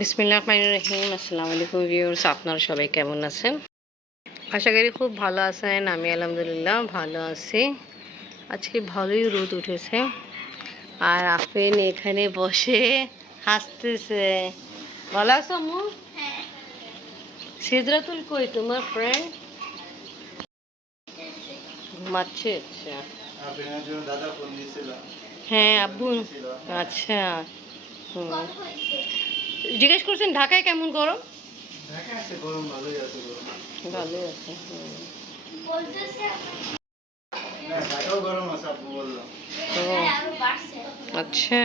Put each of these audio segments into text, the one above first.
বিসমিল্লাহ রহমান রহিম আসসালামু আলাইকুম ভিউয়ার্স আপনারা সবাই কেমন আছেন? আশা করি খুব ভালো আছেন আমি আলহামদুলিল্লাহ ভালো আছি। আজকে ভালোই রোদ উঠেছে আর আপেন এখানে বসে হাসতেছে। ভালো আছো আম্মু? সিদ্রাতুল কই তোমার ফ্রেন্ড ঘুমাচ্ছে আচ্ছা। হ্যাঁ আব্বু আচ্ছা। হুম। জিজ্ঞেস করছেন ঢাকায় কেমন গরম? ভালোই আছে আচ্ছা।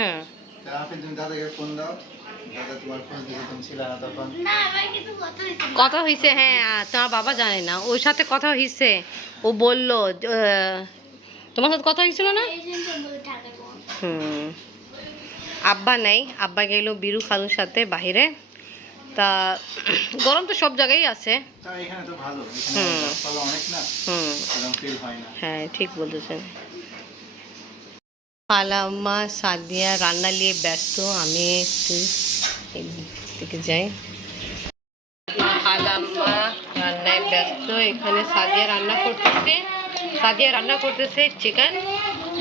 কথা হয়েছে হ্যাঁ তোমার বাবা জানে না। ওর সাথে কথা হয়েছে ও বলল তোমার সাথে কথা হয়েছিল না? হুম। আব্বা নাই আব্বা গেল বিরু খালুর সাথে বাইরে তা গরম তো সব জায়গায় আছে। হয় ঠিক বলতেছেন খালাম্মা সাদিয়া রান্না নিয়ে ব্যস্ত আমি একটু দিকে যাই। খালাম্মা রান্নায় ব্যস্ত এখানে সাদিয়া রান্না করতেছে। সাদিয়া রান্না করতেছে চিকেন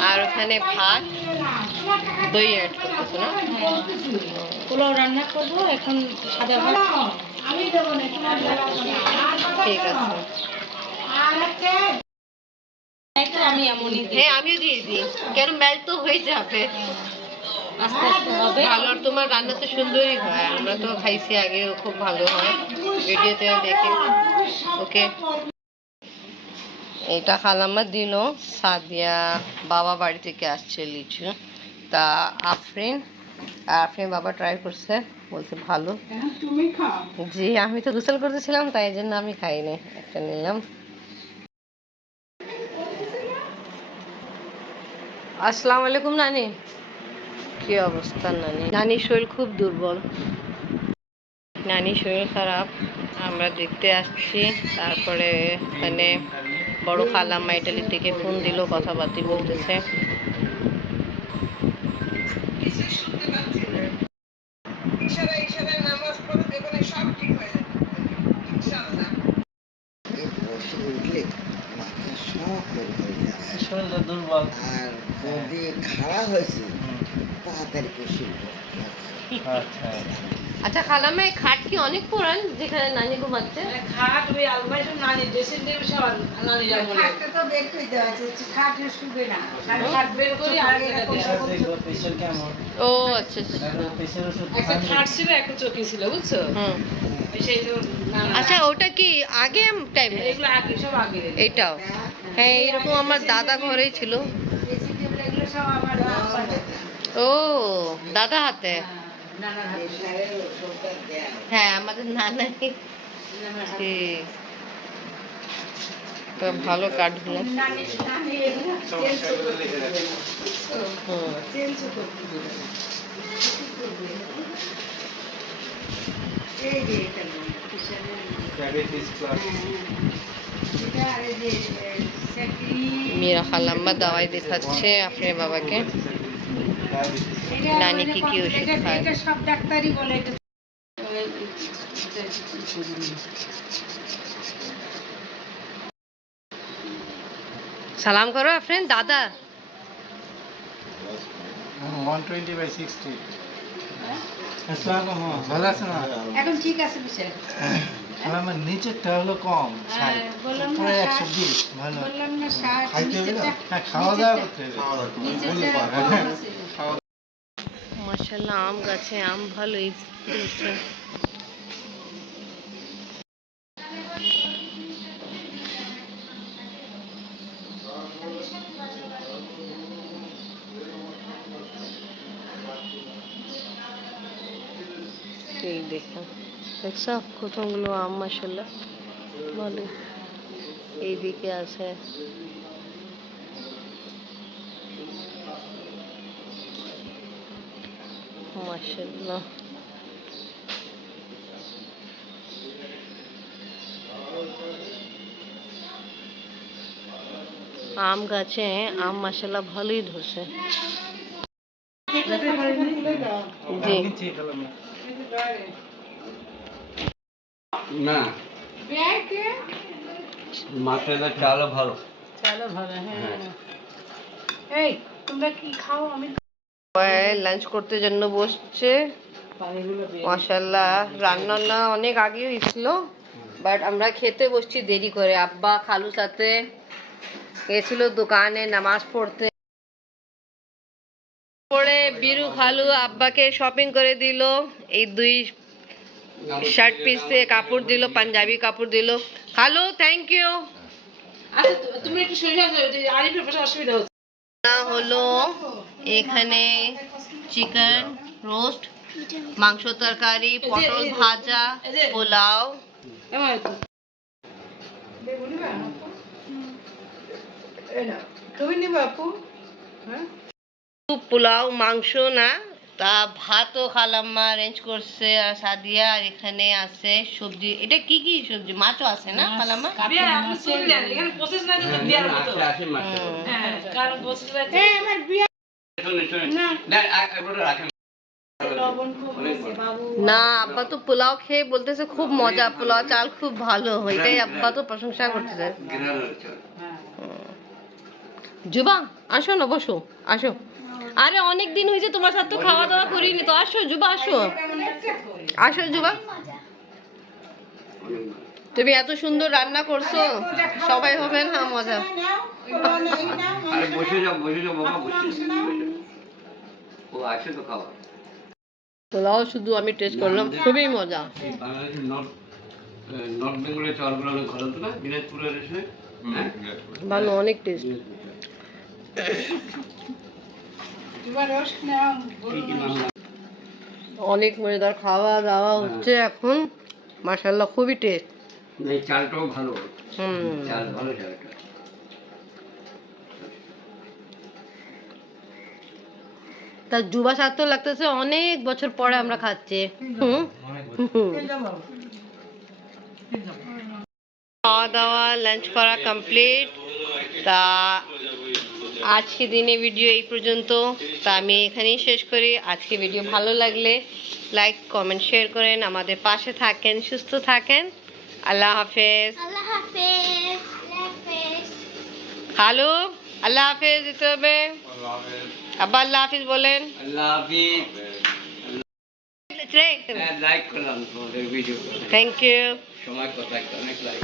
আর ওখানে ভাত। দই অ্যাড করতেছে না? পোলাও রান্না করব এখন সাদা ভাত। ঠিক আছে। আমি এমনই হ্যাঁ আমিও দিয়ে দিই। কেন ম্যাচ তো হয়ে যাবে। আস্তে আস্তে হবে। ভালো আর তোমার রান্না তো সুন্দরই হয়। আমরা তো খাইছি আগেও খুব ভালো হয়। ভিডিওতেও দেখি। ওকে। এটা খালাম্মা দিল সাদিয়া বাবা বাড়ি থেকে আসছে লিচু। তা আফরিন আফরিন বাবা ট্রাই করছে বলছে ভালো। তুমি খাও। জি আমি তো গোসল করতেছিলাম তাই জন্য আমি খাইনি একটা নিলাম। আসসালামু আলাইকুম নানি। কি অবস্থা নানি? নানির শরীর খুব দুর্বল। নানির শরীর খারাপ আমরা দেখতে আসছি তারপরে এখানে বড় খালাম্মা ইটালি থেকে ফোন দিল কথাবার্তি বলতেছে উঠলে মাথা সব করে হয়ে যাচ্ছে যদি খারাপ হয়েছে তাড়াতাড়ি। আচ্ছা। আচ্ছা খালাম্মা খাট কি অনেক পুরান যেখানে নানি ঘুমাচ্ছে? খাট ওই আলমারি নানি ড্রেসিং টেবিল সব নানি যাব খাট বের করি আর প্রেশার কেমন? ও আচ্ছা আচ্ছা। প্রেশার ওষুধ একটা খাট ছিল একটা চৌকি ছিল বুঝছ? হুম। তো আচ্ছা ওটা কি আগে টাইম এগুলো আগে সব আগে এটাও। হ্যাঁ এরকম আমার দাদা ঘরেই ছিল ও, দাদা হাতে হ্যাঁ আমাদের। ভালো নানি করতে দিবে। এই যে মেয়েরা খালাম্মা দাওয়াই দেখাচ্ছে আপনার বাবাকে। নানি কি কি ওষুধ খায়? সব ডাক্তারই বলে সালাম করো আপনার দাদা ভালো আছেন? না এখন ঠিক আছে বিশাল। আমার নিচেরটা হলো কম উপরে একশো বিশ ভালো। বললাম না ষাট খাইতে হবে না? হ্যাঁ খাওয়া দাওয়া করতে হবে। মাসাল্লাহ আম গাছে আম ভালোই ধরছে এই দেখা দেখছ? কতগুলো আম মাসাল্লাহ ভালো এইদিকে আছে। মাসাল্লাহ আম গাছে আম মাসাল্লাহ ভালোই ধরছে। জি। না। মাছের চালও ভালো। চলো ভালো হ্যাঁ। এই তোমরা কি খাও? আমি লাঞ্চ করতে জন্য বসছে। রান্না অনেক আগে হয়েছিল বাট আমরা খেতে বসছি দেরি করে। আব্বা খালু সাথে গেছিল দোকানে নামাজ পড়তে। পরে বিরু খালু আব্বাকে শপিং করে দিল। এই দুই শার্ট পিস থেকে কাপড় দিল পাঞ্জাবি কাপড় দিল। খালু থ্যাংক ইউ আচ্ছা তুমি একটু অসুবিধা হলো এখানে চিকেন রোস্ট মাংস তরকারি পটল ভাজা পোলাও। তুমি নিবা আপু হ্যাঁ? পোলাও মাংস না তা ভাতও খালাম্মা অ্যারেঞ্জ করছে আর সাদিয়া আর এখানে আছে সবজি। এটা কি কি সবজি? মাছও আছে না খালাম্মা মাছ। হুম। হ্যাঁ কারণ প্রসেস আছে আমার বিয়া শুনে শুনে না। আব্বা তো পোলাও খেয়ে বলতেছে খুব মজা। পোলাও চাল খুব ভালো এটাই আব্বা তো প্রশংসা করতেছে। হ্যাঁ। জুবা আসো না বসো আসো। আরে অনেক দিন হয়েছে তোমার সাথে তো খাওয়া দাওয়া করিনি তো। আসো জুবা আসো। আসো জুবা তুমি এত সুন্দর রান্না করছ সবাই হবে না মজা। আরে বসে যাও বসে যাও বসে যাও, ও আছে তো খাওয়া। পোলাও শুধু আমি টেস্ট করলাম খুবই মজা। নর্থ নর্থ বেঙ্গলের চালগুলো অনেক ভালো তো না? দিনাজপুরের হ্যাঁ? ভালো অনেক টেস্ট অনেক মজাদার খাওয়া দাওয়া হচ্ছে এখন। মাসাল্লাহ খুবই টেস্ট এই চালটাও ভালো। হুম। চাল ভালো চালটা। তা জুবা স্বাদ তো লাগতেছে অনেক বছর পরে আমরা খাচ্ছি। খাওয়া দাওয়া লাঞ্চ করা কমপ্লিট তা আজকে দিনে ভিডিও এই পর্যন্ত। তা আমি এখানেই শেষ করি। আজকে ভিডিও ভালো লাগলে লাইক কমেন্ট শেয়ার করেন আমাদের পাশে থাকেন সুস্থ থাকেন। আল্লাহ হাফেজ। আল্লাহ হাফেজ। আল্লাহ হাফেজ আল্লাহ হাফেজ দিতে হবে। আব্বা আল্লাহ হাফিজ বলেন। আল্লাহ হাফিজ। লাইক করলাম তোমাদের ভিডিও থ্যাংক ইউ সময় কথা অনেক লাইক